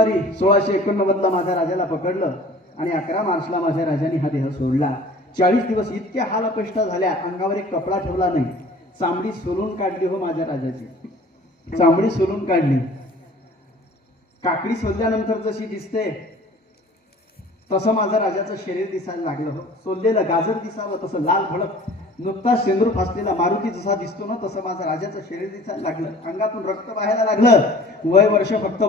February 1689 ला माझ्या राजाला पकडलं आणि 11 मार्चला माझ्या राजाने हा देह सोडला. 40 दिवस इतक्या हाल अपेष्टा झाल्या, अंगावर एक कपडा ठेवला नाही. चांबडी सोलून काढली हो माझ्या राजाची, चांबडी सोलून काढली. काकडी सोलल्यानंतर जशी दिसते तसं माझं राजाचं शरीर दिसायला लागलं हो. सोललेलं गाजर दिसावं तसं लाल भडक नुकताच शेंदूर फासलेला मारुती जसा दिसतो ना तसं माझं राजाचं शरीर दिसायला लागलं. अंगातून रक्त वाहायला लागलं. वय वर्ष फक्त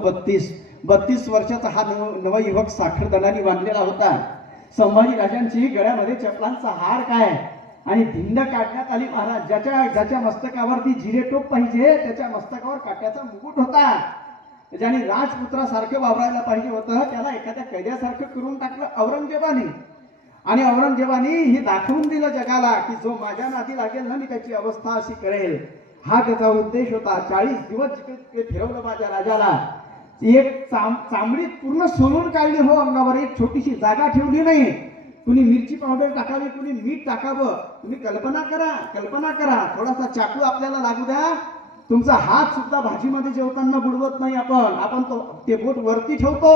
32 वर्षाचा हा नवयुवक साखरदणाने बांधलेला होता. संभाजी राजांची गळ्यामध्ये चपलांचा हार काय आणि धिंड काढण्यात आली. महाराज ज्याच्या मस्तकावरती जिरे टोप पाहिजे त्याच्या मस्तकावर काट्याचा मुकुट होता. ज्याने राजपुत्रासारखं वावरायला पाहिजे होतं त्याला एखाद्या कैद्यासारखं करून टाकलं औरंगजेबाने. आणि औरंगजेबाने हे दाखवून दिलं जगाला की जो माझ्या नादी लागेल ना मी त्याची अवस्था अशी करेल. हा त्याचा उद्देश होता. 40 दिवस जिथे फिरवलं माझ्या राजाला. एक चांबडी पूर्ण सोलून काढली हो. अंगावर एक छोटीशी जागा ठेवली नाही. कुणी मिरची पावडर टाकावी, कुणी मीठ टाकावं. तुम्ही कल्पना करा थोडासा चाकू आपल्याला लागू द्या, तुमचा हात सुद्धा भाजीमध्ये जेवताना बुडवत नाही. आपण ते बोट वरती ठेवतो,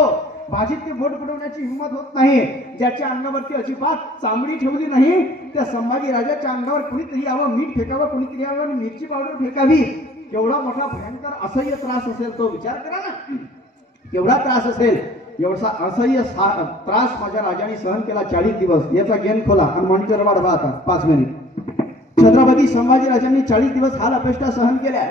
भाजीत ते बोट बुडवण्याची हिंमत होत नाही. ज्याच्या अंगावरती अजिबात चांबडी ठेवली नाही त्या संभाजी राजाच्या अंगावर कुणीतरी यावं, मीठ फेकावं, कुणीतरी यावं आणि मिरची पावडर फेकावी. केवढा मोठा भयंकर असह्य त्रास असेल तो विचार करा ना. केवढा त्रास असेल. एवढा असह्य त्रास माझ्या राजाने सहन केला 40 दिवस. याचा गेन खोला आणि मॉनिटर वाढवा आता 5 मिनिट. छत्रपती संभाजी राजांनी 40 दिवस हाल अपेष्टा सहन केल्या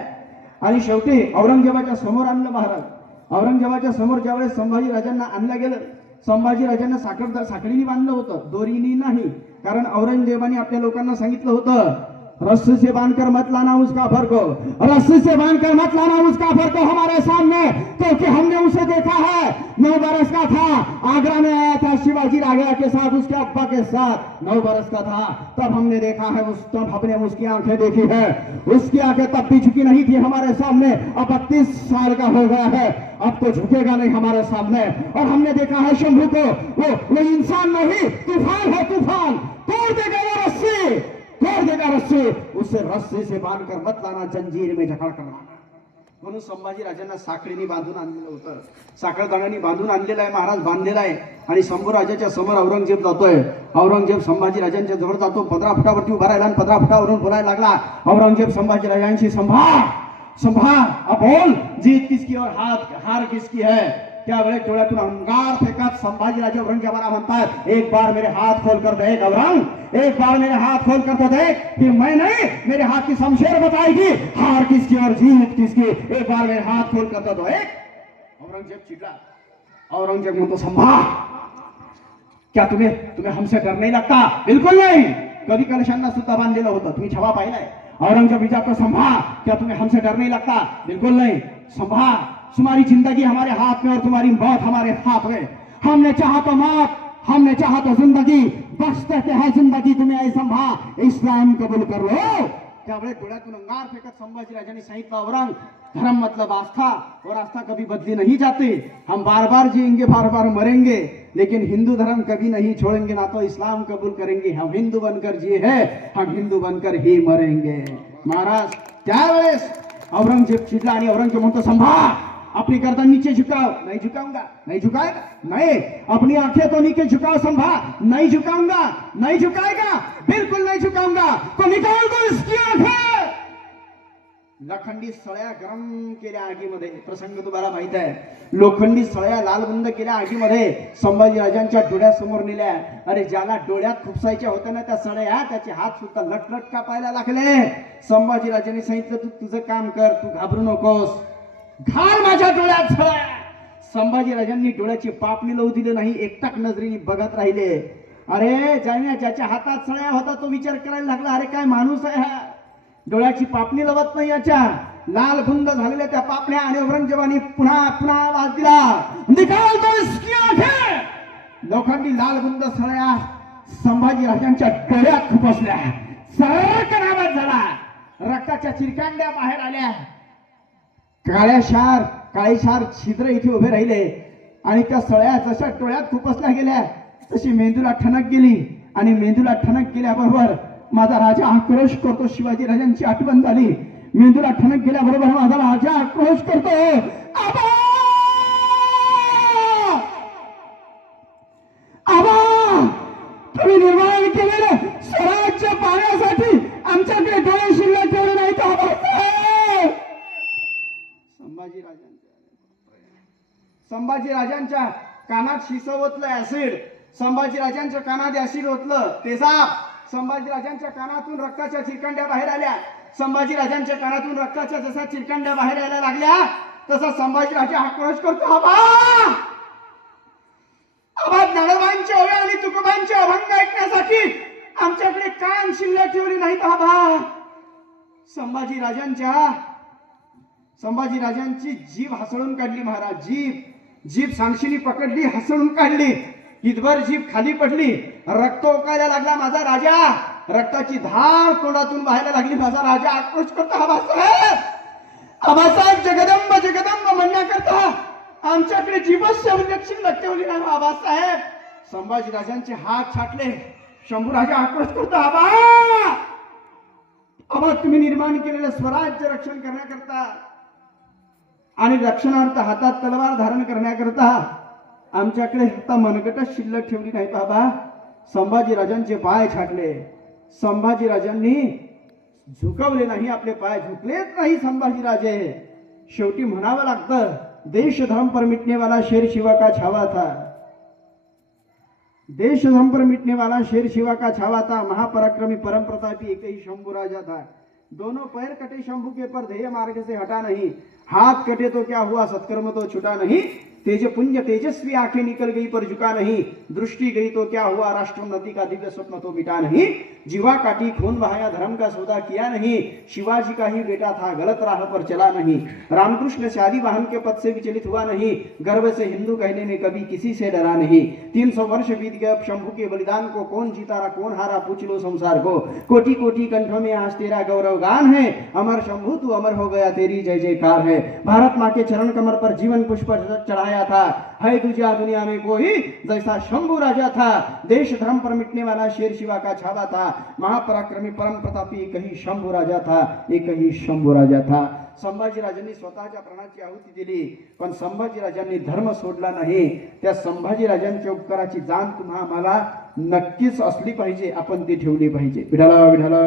आणि शेवटी औरंगजेबाच्या समोर आणलं महाराज. औरंगजेबाच्या समोर ज्यावेळेस संभाजी राजांना आणलं गेलं, संभाजी राजांना साखळीने बांधलं होतं, दोरीनी नाही. कारण औरंगजेबाने आपल्या लोकांना सांगितलं होतं रस्सी से बांधकर मत लाना उसका फर्क हो, रस्सी से बांधकर मत लाना उसका फर्क हो हमारे सामने, क्योंकि हमने उसे देखा है. 9 बरस का था, आगरा में आया था शिवाजी राजा के साथ, उसके अब्बा के साथ. 9 बरस का था तब हमने देखा है, तब हमने उसकी आंखें देखी है. उसकी आंखें तब भी झुकी नहीं थी हमारे सामने. अब 32 साल का हो गया है, अब तो झुकेगा नहीं हमारे सामने. और हमने देखा है शंभू को, वो इंसान नहीं तूफान है, तूफान तोड़ देगा वो रस्सी, तोड़ देगा रस्सी. उसे रस्सी से बांधकर मत लाना, जंजीर में जकड़ कर लाना. म्हणून संभाजी राजांना साखळीने बांधून आणलेलं होतं. साखळदाण्याने बांधून आणलेलं आहे महाराज, बांधलेला आहे. आणि शंभू राजाच्या समोर औरंगजेब जातोय. औरंगजेब संभाजी राजांच्या जवळ जातो. 15 फुटावरती उभा राहिला आणि 15 फुटावरून बोलायला लागला. औरंगजेब संभाजी राजांशी संभा अब बोल, जीत किसकी और हार किसकी है. त्यावेळेस डोळ्यातून अंगार फेकत संभाजी राजा औरंगजेबाला म्हणतात एक बार मेरे हाथ खोल कर देख औरंग, एक बार मेरे हाथ खोल कर तो देख कि मैं नहीं मेरे हाथ की शमशेर बताएगी हार किसकी और जीत किसकी. एक बार मेरे हाथ खोल कर तो देख. औरंगजेब चिडला. औरंगजेब म्हणतो संभा क्या तुम्हें हमसे डर नहीं लगता. बिल्कुल नहीं. कधी कलशांना सुद्धा बांधलेलं होतं, तुम्ही छवा पाहिलाय. औरंगजेब विचारतो संभा क्या तुम्हें हमसे डर नहीं लगता. बिल्कुल नहीं. संभा तुम्हारी जिंदगी हमारे हाथ में और तुम्हारी मौत हमारे हाथ में. हमने चाहा तो मौत, हमने चाहा तो जिंदगी, बख्शते हैं जिंदगी तुम्हें ऐ संभा, इस्लाम कबूल कर लो. त्यावेळेस डोळ्यातून अंगार फेकत संभाजी राजांनी सांगितलं औरंग धर्म मतलब आस्था, और आस्था कभी बदली नहीं जाती. हम बार बार जिएंगे, बार बार मरेंगे, लेकिन हिंदू धर्म कभी नहीं छोड़ेंगे. ना तो इस्लाम कबूल करेंगे. हम हिंदू बनकर जिए हैं, हम हिंदू बनकर ही मरेंगे. महाराज त्यावेळेस औरंगजेब चिडला आणि औरंगजेब म्हणतो संभा अपनी गर्दन नीचे झुकाओ. नहीं झुकाऊंगा. नहीं झुकाएगा. नहीं. अपनी आंखें तो नीचे झुकाओ संभा. नहीं झुकाऊंगा. नहीं झुकाएगा. बिल्कुल नहीं झुकाऊंगा. तो निकाल दो इसकी आंखें. लोखंडी सळ्या गरम केल्या आगीमध्ये. प्रसंग तुम्हाला माहित आहे. लोखंडी सळ्या लालबुंद केल्या आगीमध्ये संभाजी राजांच्या डोळ्यासमोर नेल्या. अरे ज्याला डोळ्यात खुपसायच्या होत्या ना त्या सळ्या, त्याचे हात सुद्धा लटलट कापायला लागले. संभाजी राजांनी सांगितलं तू तुझं काम कर, तू घाबरू नकोस, घाल माझ्या डोळ्यात सळ्या. संभाजी राजांनी डोळ्याची पापणी लावू दिली नाही. एकटाक नजरेने बघत राहिले. अरे ज्याच्या हातात सळ्या होता तो विचार करायला लागला अरे काय माणूस आहे हा, डोळ्याची पापणी लावत नाही याच्या. लाल बुंद झालेल्या त्या पापण्या आणि औरंगजेबाने पुन्हा आवाज दिला निकाल दो इसकी आंखें. लोखंडी लाल बुंद सळ्या संभाजी राजांच्या डोळ्यात खुपसल्या. सर्रकन आवाज झाला. रक्ताच्या चिरकांड्या बाहेर आल्या. काळीशार छिद्र इथे उभे राहिले आणि त्या सळ्या जशा डोळ्यात खुपसल्या गेल्या तशी मेंदूला ठणक गेली. आणि मेंदूला ठणक गेल्याबरोबर माझा राजा आक्रोश करतो. शिवाजी राजांची आठवण झाली. मेंदूला ठणक गेल्याबरोबर माझा राजा आक्रोश करतो संभाजी राजांच्या कानात शिसवतलं ऍसिड, संभाजी राजांच्या कानात ऍसिड ओतलं तेजाब, संभाजी राजांच्या कानातून रक्ताच्या चिरकांड्या बाहेर आल्या. संभाजी राजांच्या कानातून रक्ताच्या जसा चिरकांड्या बाहेर यायला लागल्या तसा संभाजी राजा आक्रोश करतो, आबा ज्ञानोबांच्या ओव्या आणि तुकोबांचे अभंग ऐकण्यासाठी आमच्याकडे कान शिल्लक ठेवली नाहीत आबा. संभाजी राजांची जीभ हसळून काढली महाराज. जीभ सांगशीनी पकडली, हसळून काढली. हितभर जीभ खाली पडली. रक्त ओकायला लागला माझा राजा. रक्ताची धार तोंडातून व्हायला लागली. माझा राजा आक्रोश करतो, आबासाहेब जगदंब जगदंब म्हणण्याकरता आमच्याकडे जीभच शिल्लक ठेवली नाही आबासाहेब. संभाजी राजांचे हात छाटले. शंभू राजा आक्रोश करतो, आबा तुम्ही निर्माण केलेलं स्वराज्य रक्षण करण्याकरता आणि रक्षणार्थ हातात तलवार धारण करण्याकरता आमच्याकडे फक्त मनगटच शिल्लक ठेवली नाही बाबा. संभाजी राजांचे पाय छाटले. संभाजी राजांनी झुकवले नाही, आपले पाय झुकलेच नाही संभाजी राजे. शेवटी म्हणावं लागतं, देश धर्म पर मिटने वाला शेर शिवा का छावा था. देश धर्म पर मिटने वाला शेर शिवा का छावा था. महापराक्रमी परम प्रतापी एक ही शंभू राजा था. दोनों पैर कटे शंभू के पर ध्येय मार्ग से हटा नहीं. हाथ कटे तो क्या हुआ, सत्कर्म तो छुटा नहीं. तेज पुंज तेजस्वी आंखें निकल गई पर झुका नहीं. दृष्टि गई तो क्या हुआ, राष्ट्रोन्नति का दिव्य स्वप्न तो मिटा नहीं. जीवा काटी खून बहाया, धर्म का सौदा किया नहीं. शिवाजी का ही बेटा था, गलत राह पर चला नहीं. रामकृष्ण शादी वाहन के पद से विचलित हुआ नहीं. गर्व से हिंदू कहने में कभी किसी से डरा नहीं. 300 वर्ष बीत गए, अब शंभू के बलिदान को कौन जीता रहा कौन हारा, पूछ लो संसार को. कोटि कोटि कंठों में आज तेरा गौरव गान है. अमर शंभू तू अमर हो गया, तेरी जय जयकार है. भारत माँ के चरण कमर पर जीवन पुष्प चढ़ाया था. है दूजा दुनिया में कोई जैसा शंभू राजा था. देश धर्म पर मिटने वाला शेर शिवा का छावा था. महापराक्रमी परम प्रतापी एक ही शंभू राजा था. एक ही शंभू राजा था. संभाजी राजांनी स्वतःच्या प्राणाची आहुती दिली, पण संभाजी राजांनी धर्म सोडला नाही. त्या संभाजी राजांच्या उपकाराची जाण तुम्हा आम्हाला नक्कीच असली पाहिजे. आपण ती ठेवली पाहिजे. विठाला विठाला.